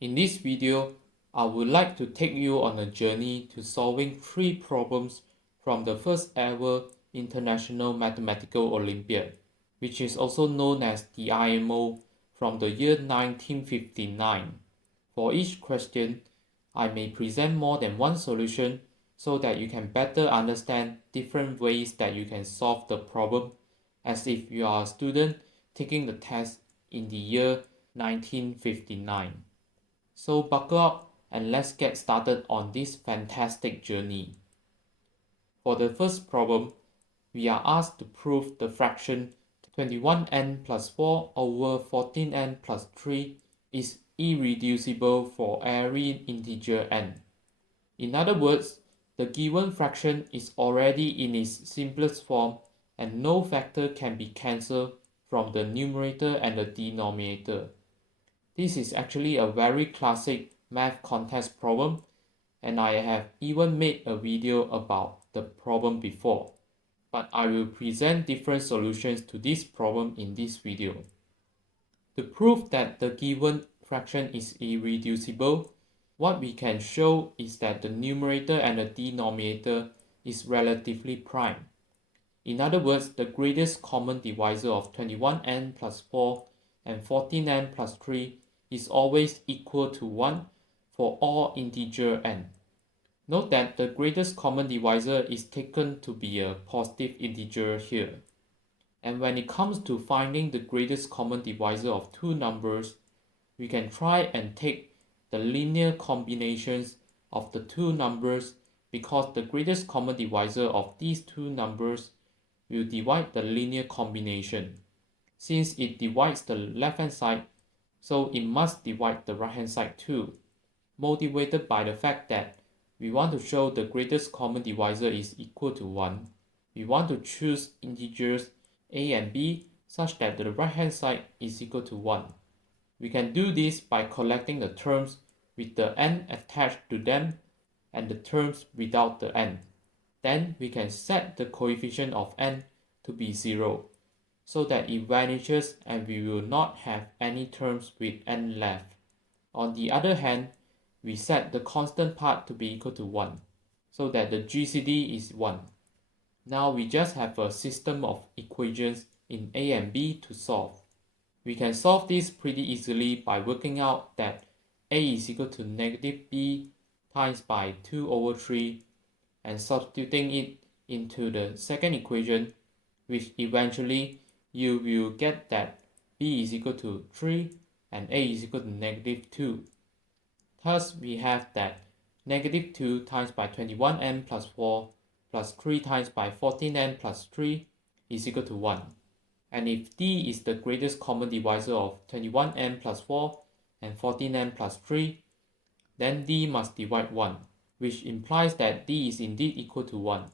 In this video, I would like to take you on a journey to solving 3 problems from the first ever International Mathematical Olympiad, which is also known as the IMO, from the year 1959. For each question, I may present more than one solution so that you can better understand different ways that you can solve the problem as if you are a student taking the test in the year 1959. So buckle up and let's get started on this fantastic journey. For the first problem, we are asked to prove the fraction 21n plus 4 over 14n plus 3 is irreducible for every integer n. In other words, the given fraction is already in its simplest form and no factor can be cancelled from the numerator and the denominator. This is actually a very classic math contest problem, and I have even made a video about the problem before, but I will present different solutions to this problem in this video. To prove that the given fraction is irreducible, what we can show is that the numerator and the denominator is relatively prime. In other words, the greatest common divisor of 21n plus 4 and 14n plus 3 is always equal to 1 for all integer n. Note that the greatest common divisor is taken to be a positive integer here. And when it comes to finding the greatest common divisor of two numbers, we can try and take the linear combinations of the two numbers because the greatest common divisor of these two numbers will divide the linear combination. Since it divides the left-hand side, so it must divide the right-hand side too, motivated by the fact that we want to show the greatest common divisor is equal to 1. We want to choose integers a and b such that the right-hand side is equal to 1. We can do this by collecting the terms with the n attached to them and the terms without the n. Then we can set the coefficient of n to be 0, so that it vanishes and we will not have any terms with n left. On the other hand, we set the constant part to be equal to 1, so that the GCD is 1. Now we just have a system of equations in a and b to solve. We can solve this pretty easily by working out that a is equal to negative b times by 2 over 3 and substituting it into the second equation, which eventually you will get that b is equal to 3 and a is equal to negative 2. Thus, we have that negative 2 times by 21n plus 4 plus 3 times by 14n plus 3 is equal to 1. And if d is the greatest common divisor of 21n plus 4 and 14n plus 3, then d must divide 1, which implies that d is indeed equal to 1.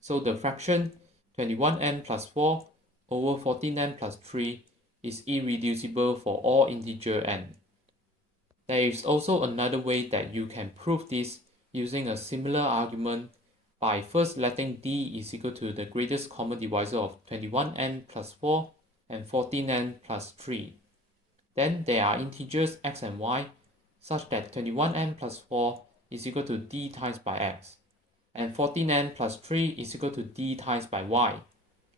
So the fraction 21n plus 4 over 14n plus 3 is irreducible for all integer n. There is also another way that you can prove this using a similar argument by first letting d is equal to the greatest common divisor of 21n plus 4 and 14n plus 3. Then there are integers x and y such that 21n plus 4 is equal to d times by x, and 14n plus 3 is equal to d times by y.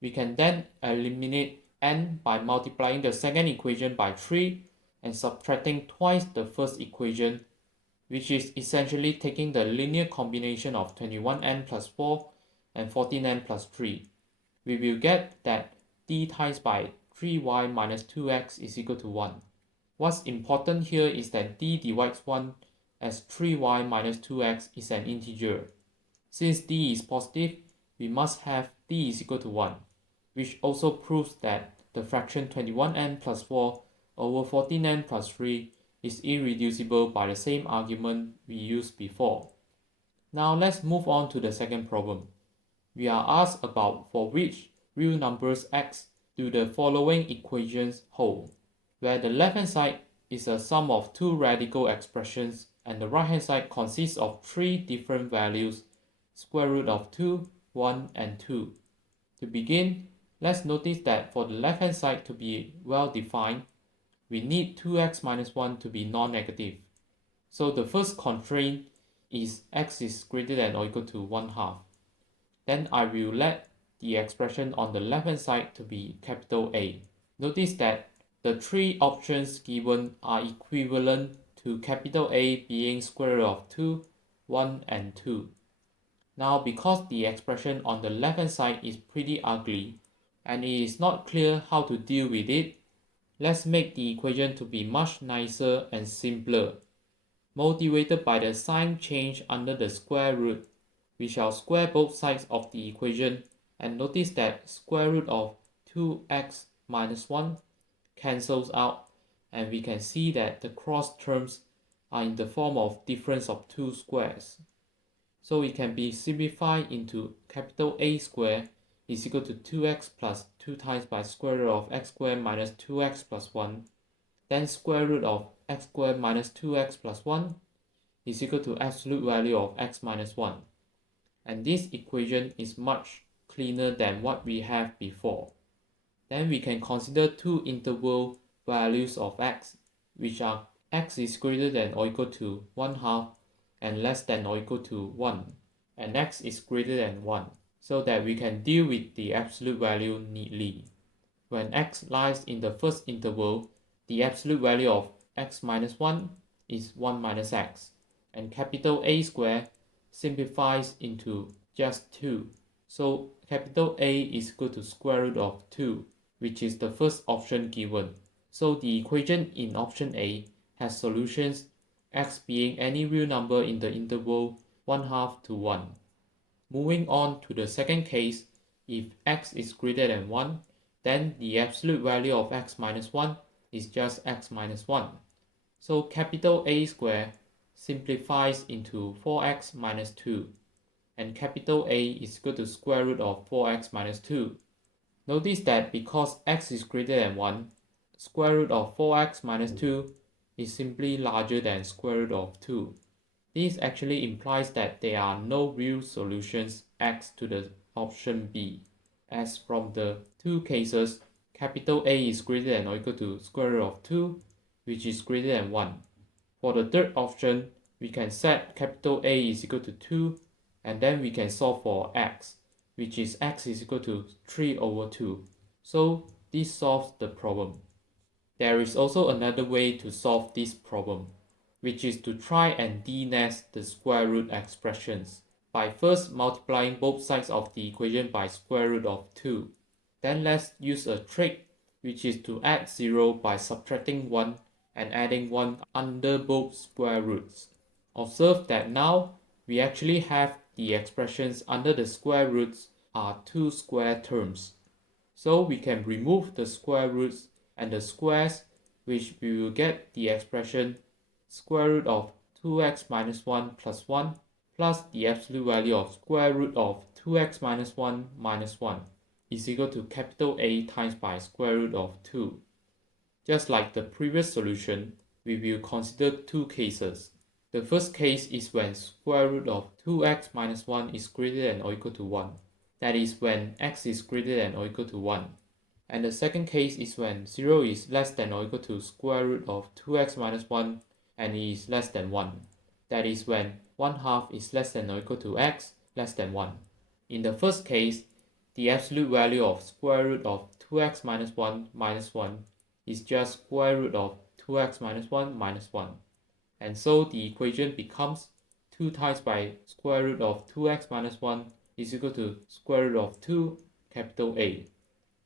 We can then eliminate n by multiplying the second equation by 3 and subtracting twice the first equation, which is essentially taking the linear combination of 21n plus 4 and 14n plus 3. We will get that d times by 3y minus 2x is equal to 1. What's important here is that d divides 1 as 3y minus 2x is an integer. Since d is positive, we must have d is equal to 1, which also proves that the fraction 21n plus 4 over 14n plus 3 is irreducible by the same argument we used before. Now let's move on to the second problem. We are asked about for which real numbers x do the following equations hold, where the left-hand side is a sum of two radical expressions and the right-hand side consists of three different values, square root of 2, 1, and 2. To begin, let's notice that for the left-hand side to be well defined, we need 2x minus 1 to be non-negative. So the first constraint is x is greater than or equal to 1/2. Then I will let the expression on the left hand side to be capital A. Notice that the three options given are equivalent to capital A being square root of 2, 1 and 2. Now because the expression on the left hand side is pretty ugly and it is not clear how to deal with it, let's make the equation to be much nicer and simpler. Motivated by the sign change under the square root, we shall square both sides of the equation and notice that square root of 2x minus 1 cancels out, and we can see that the cross terms are in the form of difference of two squares. So it can be simplified into capital A square is equal to 2x plus 2 times by square root of x squared minus 2x plus 1. Then square root of x squared minus 2x plus 1 is equal to absolute value of x minus 1. And this equation is much cleaner than what we have before. Then we can consider two interval values of x, which are x is greater than or equal to 1/2 and less than or equal to 1, and x is greater than 1, so that we can deal with the absolute value neatly. When x lies in the first interval, the absolute value of x minus 1 is 1 minus x, and capital A square simplifies into just 2. So capital A is equal to square root of 2, which is the first option given. So the equation in option A has solutions x being any real number in the interval 1/2 to 1. Moving on to the second case, if x is greater than 1, then the absolute value of x minus 1 is just x minus 1. So capital A square simplifies into 4x minus 2, and capital A is equal to square root of 4x minus 2. Notice that because x is greater than 1, square root of 4x minus 2 is simply larger than square root of 2. This actually implies that there are no real solutions x to the option B, as from the two cases, capital A is greater than or equal to square root of 2, which is greater than 1. For the third option, we can set capital A is equal to 2, and then we can solve for x, which is x is equal to 3 over 2. So this solves the problem. There is also another way to solve this problem, which is to try and de-nest the square root expressions by first multiplying both sides of the equation by square root of 2. Then let's use a trick, which is to add 0 by subtracting 1 and adding 1 under both square roots. Observe that now we actually have the expressions under the square roots are two square terms. So we can remove the square roots and the squares, which we will get the expression square root of 2x minus 1 plus 1 plus the absolute value of square root of 2x minus 1 minus 1 is equal to capital A times by square root of 2. Just like the previous solution, we will consider two cases. The first case is when square root of 2x minus 1 is greater than or equal to 1. That is when x is greater than or equal to 1. And the second case is when 0 is less than or equal to square root of 2x minus 1 and it is less than 1. That is when 1/2 is less than or equal to x less than 1. In the first case, the absolute value of square root of 2x minus 1 minus 1 is just square root of 2x minus 1 minus 1. And so the equation becomes 2 times by square root of 2x minus 1 is equal to square root of 2 capital A.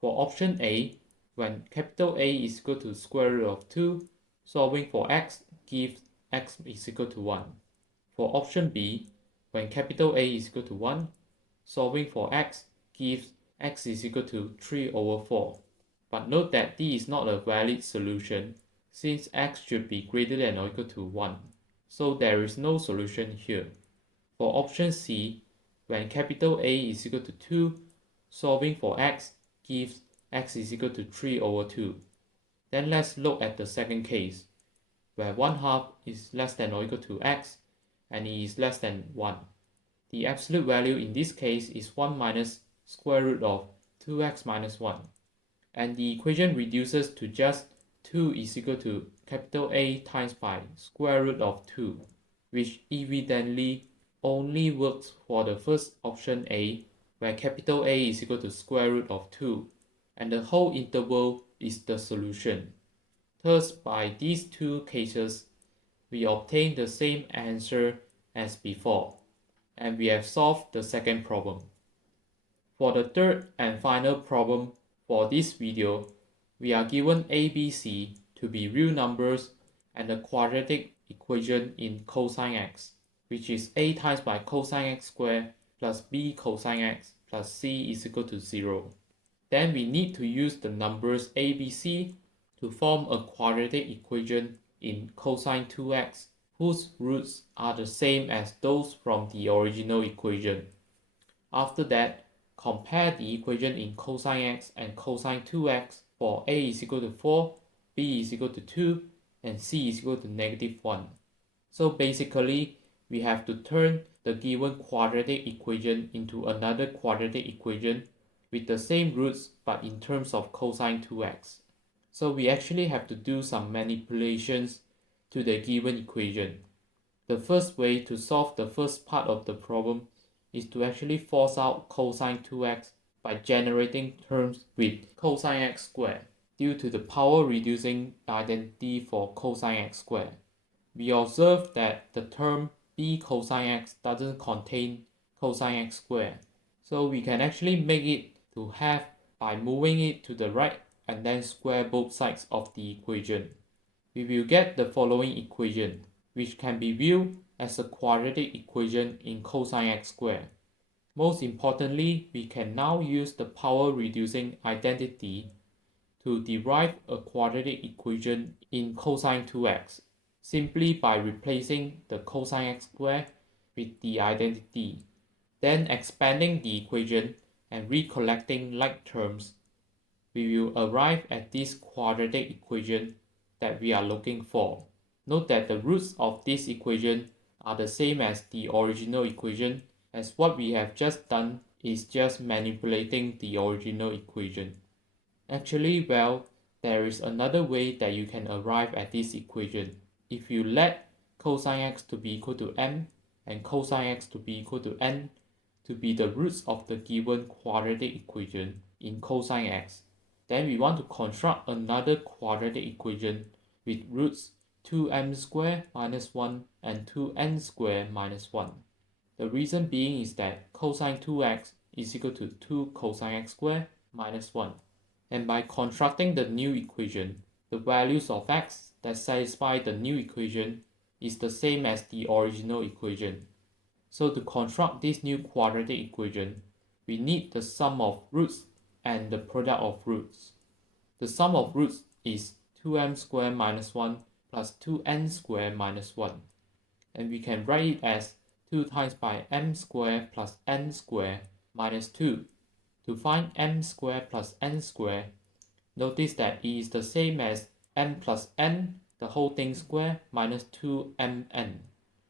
For option A, when capital A is equal to square root of 2, solving for x gives x is equal to 1. For option B, when capital A is equal to 1, solving for x gives x is equal to 3 over 4. But note that this is not a valid solution since x should be greater than or equal to 1. So there is no solution here. For option C, when capital A is equal to 2, solving for x gives x is equal to 3 over 2. Then let's look at the second case, where 1/2 is less than or equal to x and it is less than 1. The absolute value in this case is 1 minus square root of 2x minus 1. And the equation reduces to just 2 is equal to capital A times by square root of 2, which evidently only works for the first option A, where capital A is equal to square root of 2, and the whole interval is the solution. Thus, by these two cases, we obtain the same answer as before, and we have solved the second problem. For the third and final problem for this video, we are given a, b, c to be real numbers and the quadratic equation in cosine x, which is a times by cosine x squared plus b cosine x plus c is equal to 0. Then we need to use the numbers a, b, c to form a quadratic equation in cosine 2x whose roots are the same as those from the original equation. After that, compare the equation in cosine x and cosine 2x for a is equal to 4, b is equal to 2, and c is equal to -1. So basically, we have to turn the given quadratic equation into another quadratic equation with the same roots but in terms of cosine 2x. So we actually have to do some manipulations to the given equation. The first way to solve the first part of the problem is to actually force out cosine 2x by generating terms with cosine x squared due to the power reducing identity for cosine x squared. We observe that the term b cosine x doesn't contain cosine x squared, so we can actually make it to half by moving it to the right and then square both sides of the equation. We will get the following equation, which can be viewed as a quadratic equation in cosine x squared. Most importantly, we can now use the power reducing identity to derive a quadratic equation in cosine 2x, simply by replacing the cosine x squared with the identity, then expanding the equation and recollecting like terms. We will arrive at this quadratic equation that we are looking for. Note that the roots of this equation are the same as the original equation, as what we have just done is just manipulating the original equation. Actually, well, there is another way that you can arrive at this equation. If you let cosine x to be equal to m and cosine x to be equal to n to be the roots of the given quadratic equation in cosine x, then we want to construct another quadratic equation with roots 2m squared minus 1 and 2n squared minus 1. The reason being is that cosine 2x is equal to 2 cosine x squared minus 1. And by constructing the new equation, the values of x that satisfy the new equation is the same as the original equation. So to construct this new quadratic equation, we need the sum of roots and the product of roots. The sum of roots is 2m squared minus 1 plus 2n squared minus 1. And we can write it as 2 times by m squared plus n squared minus 2. To find m squared plus n squared, notice that it is the same as m plus n, the whole thing squared, minus 2mn.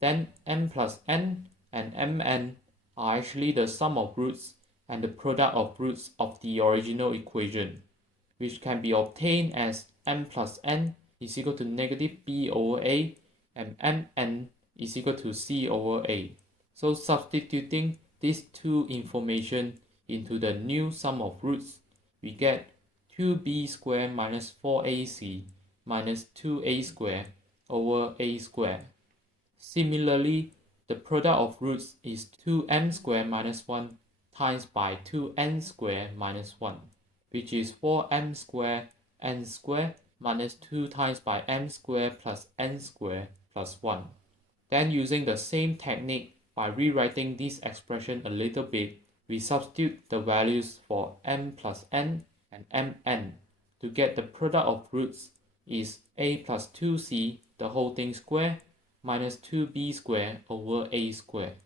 Then m plus n and mn are actually the sum of roots and the product of roots of the original equation, which can be obtained as m plus n is equal to negative b over a and mn is equal to c over a. So substituting these two information into the new sum of roots, we get 2b squared minus 4ac minus 2a squared over a squared. Similarly, the product of roots is 2m squared minus 1 times by 2n squared minus 1, which is 4m squared n squared minus 2 times by m squared plus n squared plus 1. Then using the same technique by rewriting this expression a little bit, we substitute the values for m plus n and mn to get the product of roots is a plus 2c the whole thing squared minus 2b squared over a squared.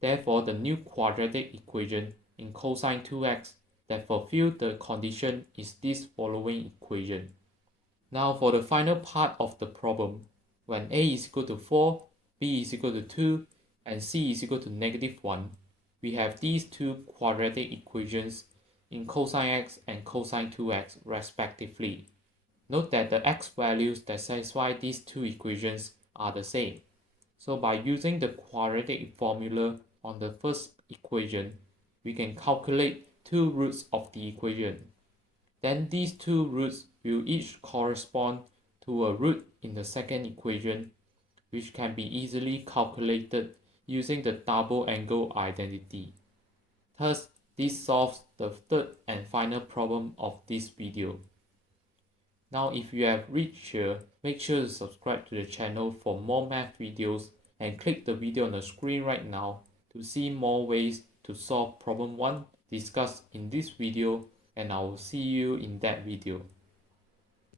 Therefore, the new quadratic equation in cosine 2x that fulfills the condition is this following equation. Now for the final part of the problem, when a is equal to 4, b is equal to 2, and c is equal to -1, we have these two quadratic equations in cosine x and cosine 2x respectively. Note that the x values that satisfy these two equations are the same. So by using the quadratic formula on the first equation, we can calculate two roots of the equation. Then these two roots will each correspond to a root in the second equation, which can be easily calculated using the double angle identity. Thus, this solves the third and final problem of this video. Now, if you have reached here, make sure to subscribe to the channel for more math videos and click the video on the screen right now to see more ways to solve problem 1 discussed in this video, and I will see you in that video.